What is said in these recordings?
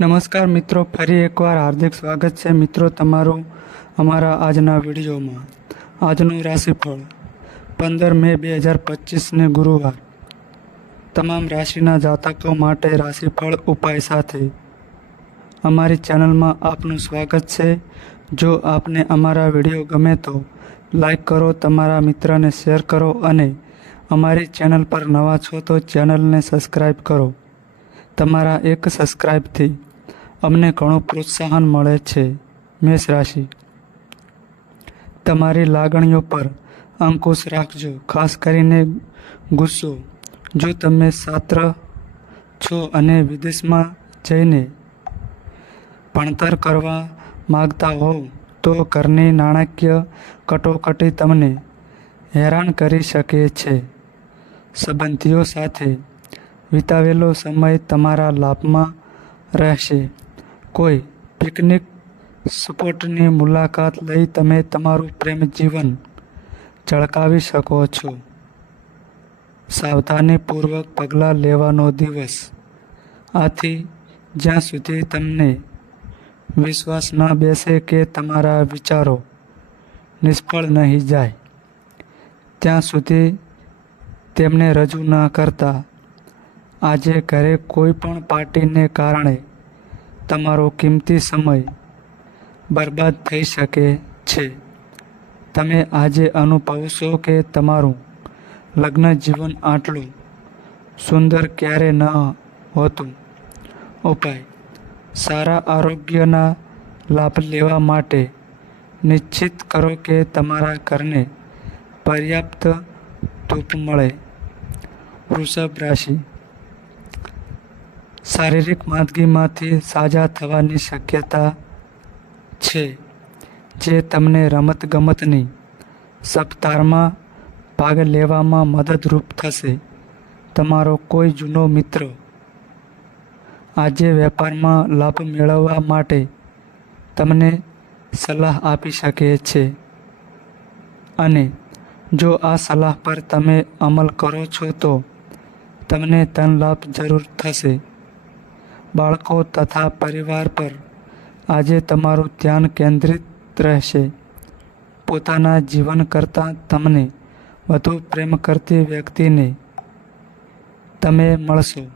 નમસ્કાર મિત્રો, ફરી એકવાર હાર્દિક સ્વાગત છે મિત્રો તમારું અમારા આજના વિડીયોમાં. આજનું રાશિફળ પંદર મે બે હજાર પચીસને ગુરુવાર. તમામ રાશિના જાતકો માટે રાશિફળ ઉપાય સાથે. અમારી ચેનલમાં આપનું સ્વાગત છે. જો આપને અમારા વીડિયો ગમે તો લાઈક કરો, તમારા મિત્રને શેર કરો અને અમારી ચેનલ પર નવા છો તો ચેનલને સબસ્ક્રાઈબ કરો. તમારા એક સબસ્ક્રાઈબથી અમને ઘણું પ્રોત્સાહન મળે છે, મેષ રાશિ. તમારી લાગણીઓ પર અંકુશ રાખજો, ખાસ કરીને ગુસ્સો. જો તમે છાત્ર છો અને વિદેશમાં જઈને ભણતર કરવા માગતા હોવ તો ઘરની નાણાકીય કટોકટી તમને હેરાન કરી શકે છે. સંબંધીઓ સાથે વિતાવેલો સમય તમારા લાભમાં રહેશે. કોઈ પિકનિક સ્પોટની મુલાકાત લઈ તમે તમારું પ્રેમ જીવન ચળકાવી શકો છો. સાવધાનીપૂર્વક પગલાં લેવાનો દિવસ. આથી જ્યાં સુધી તમને વિશ્વાસ ન બેસે કે તમારા વિચારો નિષ્ફળ નહીં જાય, ત્યાં સુધી તેમને રજૂ ન કરતા. આજે ઘરે કોઈ પણ પાર્ટીને કારણે તમારો કિંમતી સમય બરબાદ થઈ શકે છે. તમે આજે અનુભવશો કે તમારું લગ્ન જીવન આટલું સુંદર ક્યારે ન હોતું. ઉપાય. સારા આરોગ્યના લાભ લેવા માટે નિશ્ચિત કરો કે તમારા ઘરને પર્યાપ્ત ધૂપ મળે. વૃષભ રાશિ. શારીરિક માંદગીમાંથી સાજા થવાની શક્યતા છે, જે તમને રમતગમતની સપ્તાહમાં ભાગ લેવામાં મદદરૂપ થશે. તમારો કોઈ જૂનો મિત્ર આજે વેપારમાં લાભ મેળવવા માટે તમને સલાહ આપી શકે છે. અને જો આ સલાહ પર તમે અમલ કરો છો તો તમને ધન લાભ જરૂર થશે. બાળકો તથા પરિવાર પર આજે તમારું ધ્યાન કેન્દ્રિત રહેશે. પોતાના જીવન કરતાં તમને વધુ પ્રેમ કરતી વ્યક્તિને તમે મળશો.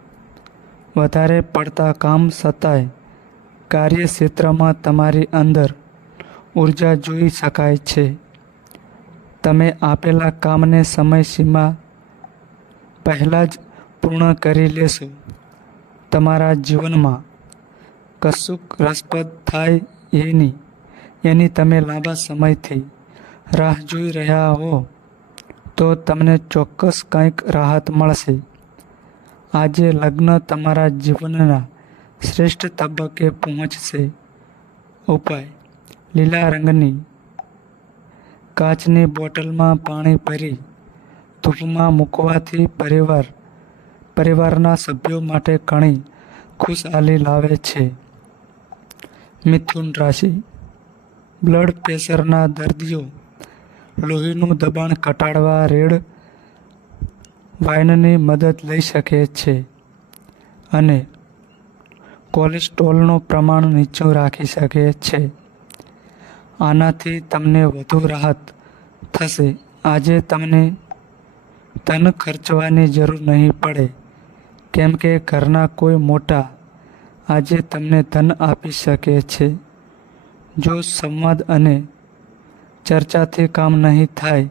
વધારે પડતા કામ છતાંય કાર્યક્ષેત્રમાં તમારી અંદર ઊર્જા જોઈ શકાય છે. તમે આપેલા કામને સમયસીમા પહેલાં જ પૂર્ણ કરી લેશો. તમારા જીવનમાં કશુંક રસપ્રદ થાય એની એની તમે લાંબા સમયથી રાહ જોઈ રહ્યા હો, તો તમને ચોક્કસ કંઈક રાહત મળશે. આજે લગ્ન તમારા જીવનના શ્રેષ્ઠ તબક્કે પહોંચશે. ઉપાય, લીલા રંગની કાચની બોટલમાં પાણી ભરી ધૂપમાં મૂકવાથી પરિવાર પરિવારના સભ્યો માટે ઘણી ખુશહાલી લાવે છે. મિથુન રાશિ. બ્લડ પ્રેશરના દર્દીઓ લોહીનું દબાણ ઘટાડવા રેડ વાઇનની મદદ લઈ શકે છે અને કોલેસ્ટ્રોલનું પ્રમાણ નીચું રાખી શકે છે. આનાથી તમને વધુ રાહત થશે. આજે તમને ધન ખર્ચવાની જરૂર નહીં પડે. કેમ કે ઘરના કોઈ મોટા આજે તમને ધન આપી શકે છે. જો સંવાદ અને ચર્ચાથી કામ નહીં થાય,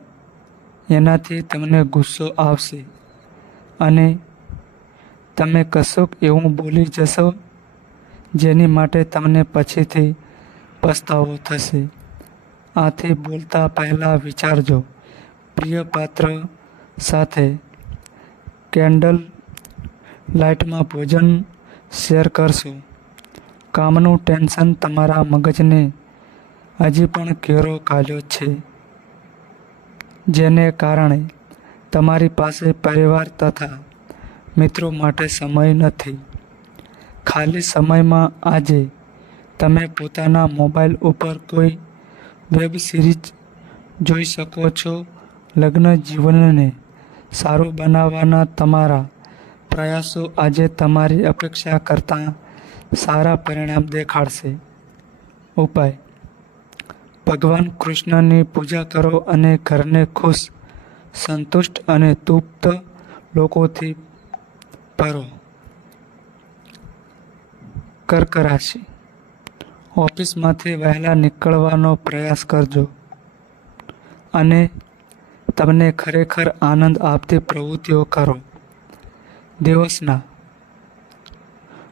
એનાથી તમને ગુસ્સો આવશે. અને તમે કશુંક એવું બોલી જશો જેની માટે તમને પછીથી પસ્તાવો થશે. આથી બોલતા પહેલાં વિચારજો. પ્રિય પાત્ર સાથે કેન્ડલ લાઇટમાં ભોજન શેર કરશો. કામનું ટેન્શન તમારા મગજને હજી પણ ઘેરો કાઢ્યો છે. જેને કારણે તમારી પાસે પરિવાર તથા મિત્રો માટે સમય નથી. ખાલી સમયમાં આજે તમે પોતાના મોબાઈલ ઉપર કોઈ વેબ સિરીઝ જોઈ શકો છો. લગ્ન જીવનને સારું બનાવવાના તમારા પ્રયાસો આજે તમારી અપેક્ષા કરતાં સારા પરિણામ દેખાડશે. ઉપાય. ભગવાન કૃષ્ણની પૂજા કરો અને ઘરને ખુશ, સંતુષ્ટ અને તૃપ્ત લોકોથી ભરો. કર્ક રાશિ ઓફિસમાંથી વહેલા નીકળવાનો પ્રયાસ કરજો. અને તમને ખરેખર આનંદ આપતી પ્રવૃત્તિઓ કરો. દિવસના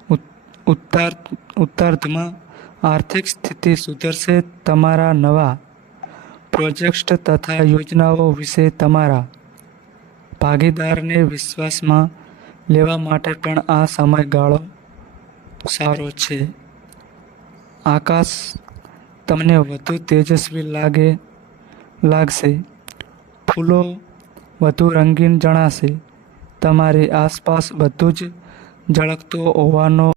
ઉત- ઉત્તર ઉત્તરાર્ધમાં આર્થિક સ્થિતિ સુધરશે તમારા નવા પ્રોજેક્ટ તથા યોજનાઓ વિશે તમારા ભાગીદારને વિશ્વાસમાં લેવા માટે પણ આ સમયગાળો સારો છે. આકાશ તમને વધુ તેજસ્વી લાગે, લાગશે. ફૂલો વધુ રંગીન જણાશે. તમારી આસપાસ બધું જ ઝળકતું હોવાનો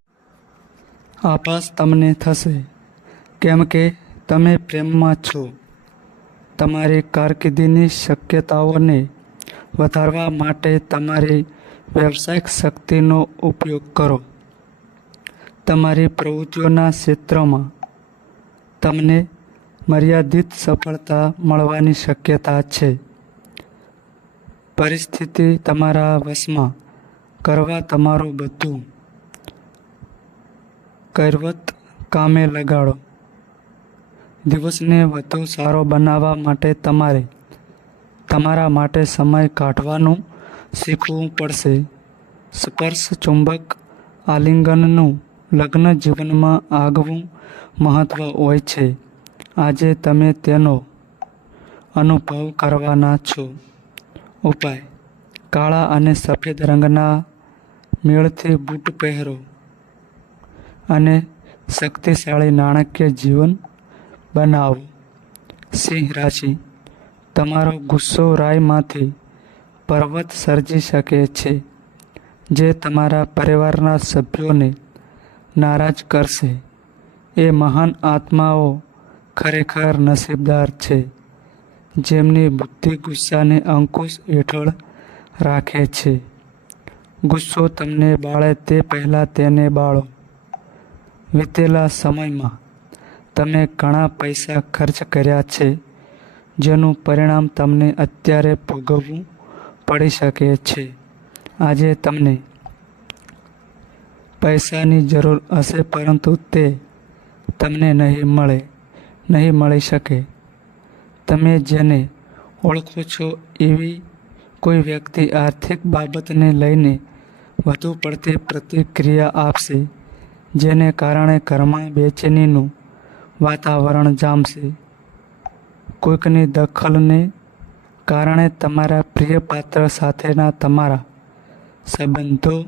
આભાસ તમને થશે. કેમ કે તમે પ્રેમમાં છો. તમારી કારકિર્દીની શક્યતાઓને વધારવા માટે તમારી વ્યવસાયિક શક્તિનો ઉપયોગ કરો. તમારી પ્રવૃત્તિઓના ક્ષેત્રમાં તમને મર્યાદિત સફળતા મળવાની શક્યતા છે. પરિસ્થિતિ તમારા વશમાં. કરવા તમારું બધું. કરવત કામે લગાડો. દિવસને વધુ સારો બનાવવા માટે તમારે તમારા માટે સમય કાઢવાનું શીખવું પડશે. સ્પર્શ ચુંબક આલિંગનનું લગ્ન જીવનમાં આગવું મહત્વ હોય છે. આજે તમે તેનો અનુભવ કરવાના છો. ઉપાય. કાળા અને સફેદ રંગના મેળથી બૂટ પહેરો અને શક્તિશાળી નાણાકીય જીવન બનાવો. સિંહ રાશિ. તમારો ગુસ્સો રાયમાંથી પર્વત સર્જી શકે છે, જે તમારા પરિવારના સભ્યોને નારાજ કરશે. એ મહાન આત્માઓ ખરેખર નસીબદાર છે. જેમની બુદ્ધિ ગુસ્સાને અંકુશ હેઠળ રાખે છે. ગુસ્સો તમને બાળે તે પહેલાં તેને બાળો. વીતેલા સમયમાં તમે ઘણા પૈસા ખર્ચ કર્યા છે, જેનું પરિણામ તમને અત્યારે ભોગવવું પડી શકે છે. આજે તમને પૈસાની જરૂર હશે, પરંતુ તે તમને નહીં મળે, નહીં મળી શકે. તમે જેને ઓળખો છો એવી કોઈ વ્યક્તિ આર્થિક બાબતને લઈને વધુ પડતી પ્રતિક્રિયા આપશે, જેને કારણે ઘરમાં બેચેનીનું વાતાવરણ જામશે. કોઈકની દખલને કારણે તમારા પ્રિય પાત્ર સાથેના તમારા સંબંધો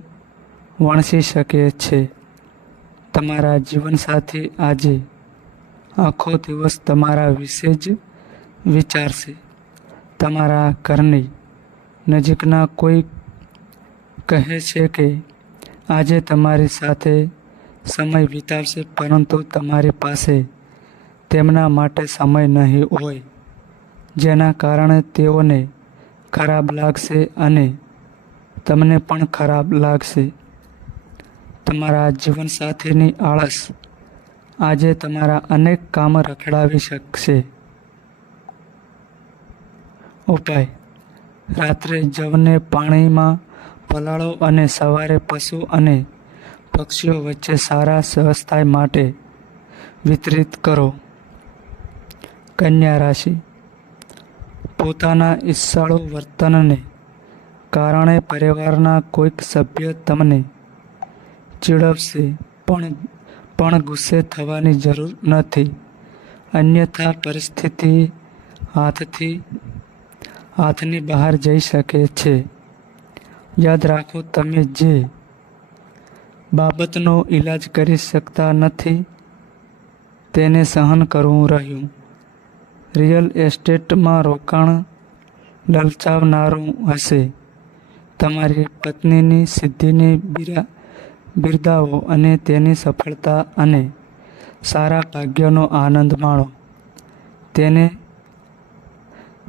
વણસી શકે છે. તમારા જીવનસાથી આજે આખો દિવસ તમારા વિશે જ વિચારશે. તમારા ઘરની નજીકના કોઈ કહે છે કે, આજે તમારી સાથે સમય વિતાવશે, પરંતુ તમારી પાસે તેમના માટે સમય નહીં હોય, જેના કારણે તેઓને ખરાબ લાગશે અને તમને પણ ખરાબ લાગશે. તમારા જીવનસાથીની આળસ આજે તમારા અનેક કામ રખડાવી શકશે. ઉપાય. રાત્રે જવને પાણીમાં પલાળો અને સવારે પશુ અને પક્ષીઓ વચ્ચે સારા સ્વસ્થાય માટે વિતરિત કરો. કન્યા રાશિ. પોતાના ઈચ્છાળુ વર્તનને કારણે પરિવારના કોઈક સભ્ય તમને ચીડવશે, પણ પણ ગુસ્સે થવાની જરૂર નથી. અન્યથા પરિસ્થિતિ હાથથી હાથની બહાર જઈ શકે છે. યાદ રાખો, તમે જે બાબતનો ઈલાજ કરી શકતા નથી, તેને સહન કરવું રહ્યું. રિયલ એસ્ટેટમાં રોકાણ લલચાવનારું હશે. તમારી પત્નીની સિદ્ધિને બિરા, બિરદાવો અને તેની સફળતા અને સારા ભાગ્યનો આનંદ માણો. તેને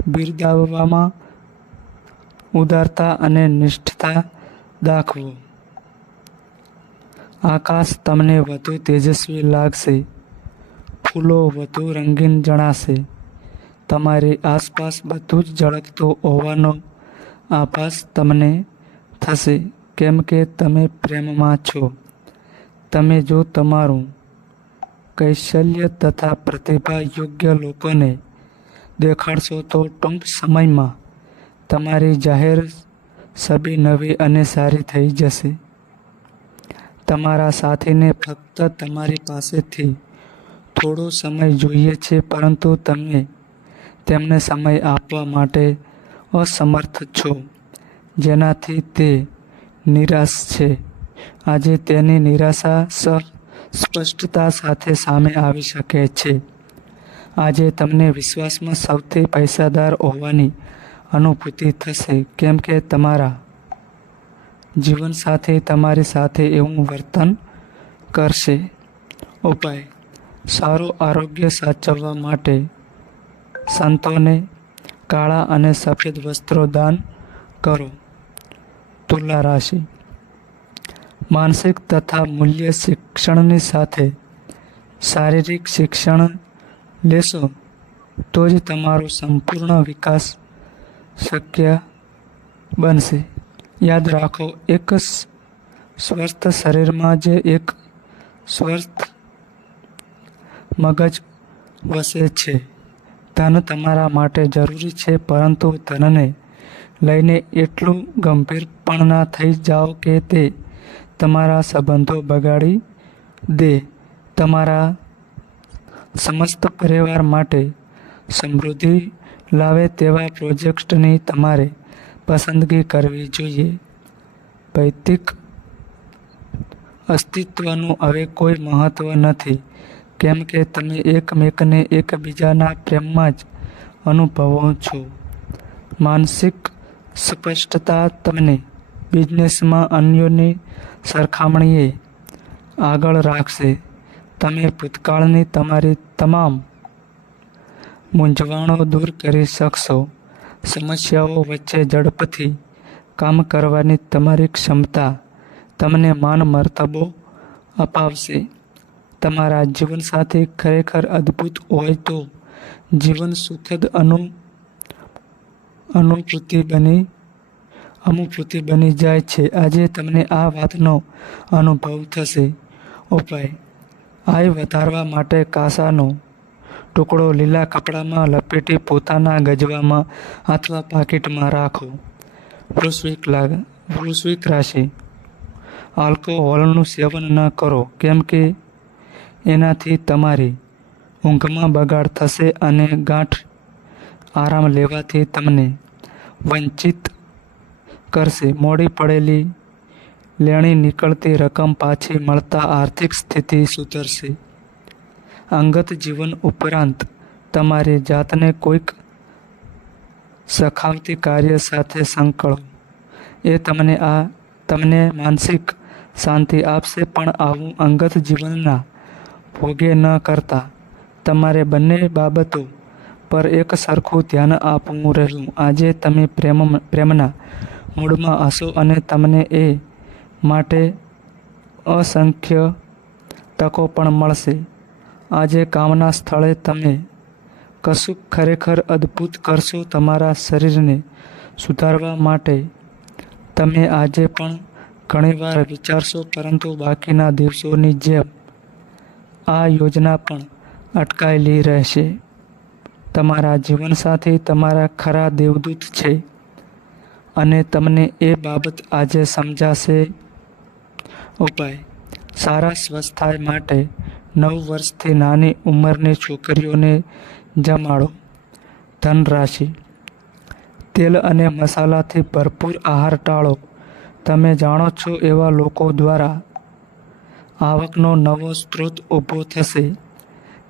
બિરદાવવામાં ઉદારતા અને નિષ્ઠતા દાખવો. આકાશ તમને વધુ તેજસ્વી લાગશે. ફૂલો વધુ રંગીન જણાશે. તમારી આસપાસ બધું જ ઝળકતું હોવાનો આભાસ તમને થશે. કેમ કે તમે પ્રેમમાં છો. તમે જો તમારું કૌશલ્ય તથા પ્રતિભા યોગ્ય લોકોને દેખાડશો તો ટૂંક સમયમાં તમારી જાહેર છબી નવી અને સારી થઈ જશે. તમારા સાથીને ફક્ત તમારી પાસેથી થોડો સમય જોઈએ છે, પરંતુ તમે તેમને સમય આપવા માટે અસમર્થ છો, જેનાથી તે નિરાશ છે. આજે તેની નિરાશા સ્પષ્ટતા સાથે સામે આવી શકે છે. આજે તમને વિશ્વાસમાં સૌથી પૈસાદાર હોવાની અનુભૂતિ થશે. કેમ કે તમારા જીવનસાથી તમારી સાથે એવું વર્તન કરશે. ઉપાય. સારું આરોગ્ય સાચવવા માટે સંતોને કાળા અને સફેદ વસ્ત્રો દાન કરો. તુલા રાશિ. માનસિક તથા મૂલ્ય શિક્ષણની સાથે શારીરિક શિક્ષણ લેશો તો જ તમારો સંપૂર્ણ વિકાસ શક્ય બનશે. યાદ રાખો, એક સ્વસ્થ શરીરમાં જ એક સ્વસ્થ મગજ વસે છે. ધન તમારા માટે જરૂરી છે, પરંતુ ધનને લઈને એટલું ગંભીર પણ ના થઈ જાઓ કે તે તમારા સંબંધો બગાડી દે. તમારા સમસ્ત પરિવાર માટે સમૃદ્ધિ લાવે તેવા પ્રોજેક્ટની તમારે પસંદગી કરવી જોઈએ. ભૌતિક અસ્તિત્વનું હવે કોઈ મહત્ત્વ નથી, કેમ કે તમે એકમેકને એકબીજાના પ્રેમમાં જ અનુભવો છો. માનસિક સ્પષ્ટતા તમને બિઝનેસમાં અન્યોની સરખામણીએ આગળ રાખશે. તમે ભૂતકાળની તમારી તમામ મૂંઝવણો દૂર કરી શકશો. સમસ્યાઓ વચ્ચે ઝડપથી કામ કરવાની તમારી ક્ષમતા તમને માન મર્તબો અપાવશે. તમારા જીવનસાથી ખરેખર અદ્ભુત હોય તો જીવન સુખદ અનુ અનુભૂતિ બની અનુભૂતિ બની જાય છે. આજે તમને આ વાતનો અનુભવ થશે. ઉપાય. આય વધારવા માટે કાસાનો ટુકડો લીલા કપડામાં લપેટી પોતાના ગજવામાં અથવા પાકીટમાં રાખો. વૃશ્વિક લાગ, વૃશ્વિક રાશિ. આલ્કોહોલનું સેવન ન કરો, કેમ કે એનાથી તમારી ઊંઘમાં બગાડ થશે અને ગાંઠ આરામ લેવાથી તમને વંચિત કરશે. મોડી પડેલી લેણી નીકળતી રકમ પાછી મળતા આર્થિક સ્થિતિ સુધરશે. અંગત જીવન ઉપરાંત તમારી જાતને કોઈક સખાવતી કાર્ય સાથે સંકળો. એ તમને આ તમને માનસિક શાંતિ આપશે, પણ આવું અંગત જીવનના ભોગે ન કરતા. તમારે બંને બાબતો પર એક સરખું ધ્યાન આપવું રહ્યું. આજે તમે પ્રેમ પ્રેમના મૂડમાં હશો અને તમને એ માટે અસંખ્ય તકો પણ મળશે. આજે કામના સ્થળે તમે કશુંક ખરેખર અદ્ભુત કરશો તમારા શરીરને સુધારવા માટે. તમે આજે પણ ઘણીવાર વિચારશો, પરંતુ બાકીના દિવસોની જેમ આ યોજના પણ અટકાયેલી રહેશે. તમારા જીવનસાથી તમારા ખરા દેવદૂત છે અને તમને એ બાબત આજે સમજાશે ઉપાય સારા સ્વસ્થાય માટે નવ વર્ષથી નાની ઉંમરની છોકરીઓને જમાડો. ધનરાશિ તેલ અને મસાલાથી ભરપૂર આહાર ટાળો. તમે જાણો છો એવા લોકો દ્વારા આવકનો નવો સ્ત્રોત ઊભો થશે.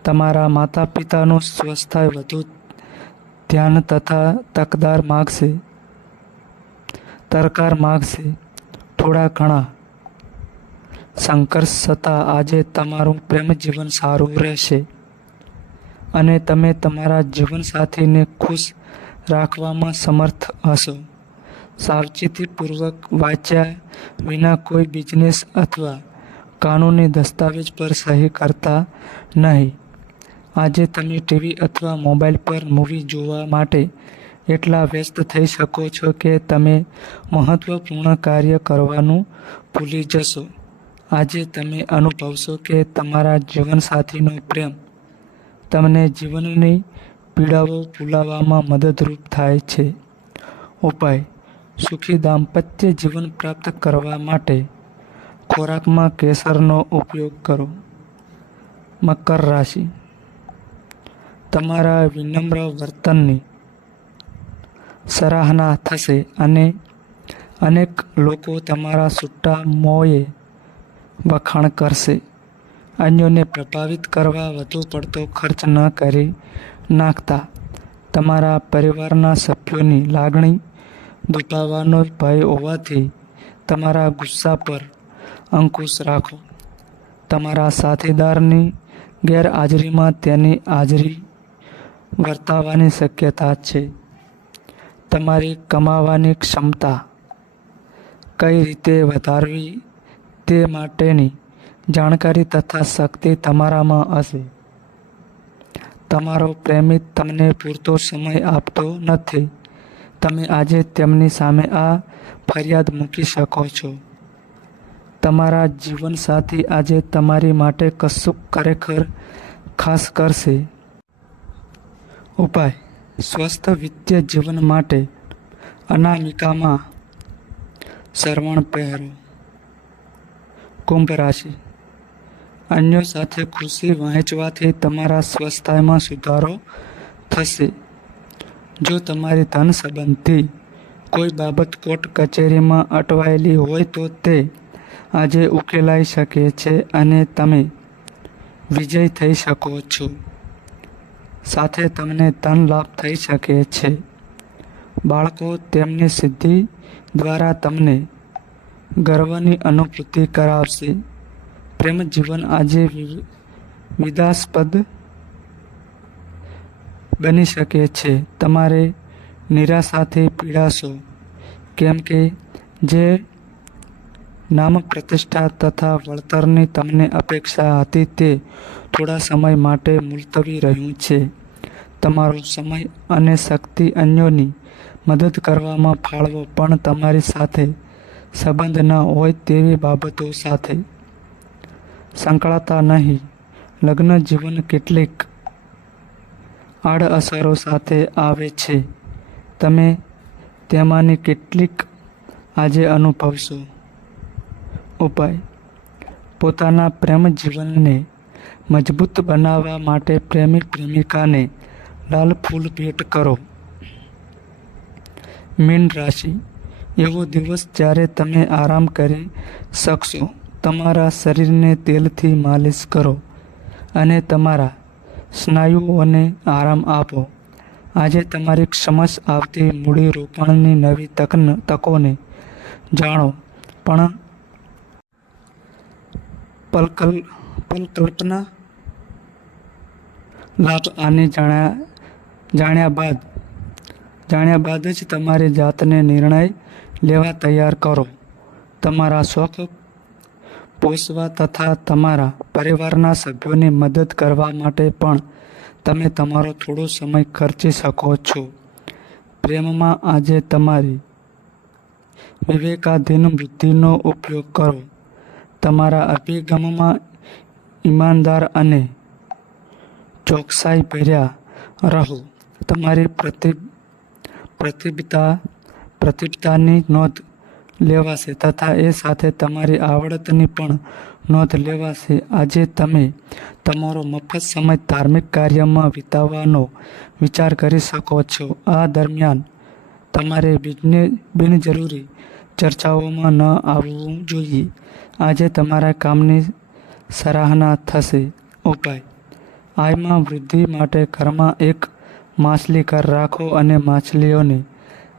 તમારા માતા પિતાનું સ્વસ્થાય વધુ ધ્યાન તથા તકદાર માગશે. તરકાર માગશે. થોડા ઘણા. સંઘર્ષ છતાં આજે તમારું પ્રેમ જીવન સારું રહેશે. અને તમે તમારા જીવનસાથીને ખુશ રાખવામાં સમર્થ હશો. સાવચેતીપૂર્વક વાંચ્યા વિના કોઈ બિઝનેસ અથવા કાનૂની દસ્તાવેજ પર સહી કરતા નહીં. આજે તમે ટીવી અથવા મોબાઈલ પર મૂવી જોવા માટે એટલા વ્યસ્ત થઈ શકો છો કે તમે મહત્ત્વપૂર્ણ કાર્ય કરવાનું ભૂલી જશો. આજે તમે અનુભવશો કે તમારા જીવનસાથીનો પ્રેમ તમને જીવનની પીડાઓ ભૂલાવવામાં મદદરૂપ થાય છે. ઉપાય, સુખી દાંપત્ય જીવન પ્રાપ્ત કરવા માટે ખોરાકમાં કેસરનો ઉપયોગ કરો. મકર રાશિ, તમારા વિનમ્ર વર્તનની સરાહના થશે અને અનેક લોકો તમારા સુટ્ટા મોએ વખાણ કરશે. અન્યોને પ્રભાવિત કરવા વધુ પડતો ખર્ચ ન કરી નાખતા. તમારા પરિવારના સભ્યોની લાગણી દુભાવવાનો ભય હોવાથી તમારા ગુસ્સા પર અંકુશ રાખો. તમારા સાથીદારની ગેરહાજરીમાં તેની હાજરી વર્તાવાની શક્યતા છે. તમારી કમાવાની ક્ષમતા કઈ રીતે વધારવી? તે માટેની જાણકારી તથા શક્તિ તમારામાં હશે. તમારો પ્રેમિત તમને પૂરતો સમય આપતો નથી. તમે આજે તેમની સામે આ ફરિયાદ મૂકી શકો છો. તમારા જીવનસાથી આજે તમારી માટે કશુંક ખરેખર ખાસ કરશે. ઉપાય. સ્વસ્થ વિત્તીય જીવન માટે અનામિકામાં સરવણ પહેરો. કુંભ રાશિ. અન્યો સાથે ખુશી વહેંચવાથી તમારા સ્વસ્થતામાં સુધારો થશે. જો તમારી ધન સંબંધી કોઈ બાબત કોર્ટ કચેરીમાં અટવાયેલી હોય તો તે આજે ઉકેલાઈ શકે છે અને તમે વિજય થઈ શકો છો. સાથે તમને ધન લાભ થઈ શકે છે. બાળકો, તેમની સિદ્ધિ દ્વારા તમને ગર્વની અનુભૂતિ કરાવશે. પ્રેમ જીવન આજે વિદાસ્પદ બની શકે છે. તમારે નિરાશાથી પીડાશો. કેમ કે જે નામ પ્રતિષ્ઠા તથા વળતરની તમને અપેક્ષા હતી તે થોડા સમય માટે મુલતવી રહ્યું છે. તમારો સમય અને શક્તિ અન્યોની મદદ કરવામાં ફાળવો, પણ તમારી સાથે સંબંધ ન હોય તેવી બાબતો સાથે. સંકળાતા નહીં. લગ્ન જીવન કેટલીક આડઅસરો સાથે આવે છે. તમે તેમાંની કેટલીક આજે અનુભવશો. ઉપાય. પોતાના પ્રેમ જીવનને મજબૂત બનાવવા માટે પ્રેમી પ્રેમિકાને લાલ ફૂલ ભેટ કરો. મીન રાશિ. એવો દિવસ જ્યારે તમે આરામ કરી શકશો, તમારા શરીરને તેલથી માલિશ કરો અને તમારા સ્નાયુઓને આરામ આપો. આજે તમારી ક્ષમસ આવતી મૂડી નવી તક તકોને જાણો. પણ પલકલ પલકલ્પના લાભ આને જાણ્યા જાણ્યા બાદ જાણ્યા બાદ જ તમારી જાતને નિર્ણય લેવા તૈયાર કરો. તમારા શોખ પોષવા તથા તમારા પરિવારના સભ્યોની મદદ કરવા માટે પણ તમે તમારો થોડો સમય ખર્ચી શકો છો. પ્રેમમાં આજે તમારી વિવેકાધીન વૃદ્ધિનો ઉપયોગ કરો. તમારા અભિગમમાં ઈમાનદાર અને ચોકસાઈ ભર્યા રહો. તમારી પ્રતિ પ્રતિભતાની નોંધ લેવાશે તથા એ સાથે તમારી આવડતની પણ નોંધ લેવાશે. આજે તમે તમારો મફત સમય ધાર્મિક કાર્યમાં વિતાવવાનો વિચાર કરી શકો છો. આ દરમિયાન તમારે બિજને બિનજરૂરી ચર્ચાઓમાં ન આવવું જોઈએ. આજે તમારા કામની સરાહના થશે. ઉપાય. આયમાં વૃદ્ધિ માટે ઘરમાં એક માછલી ઘર રાખો અને માછલીઓને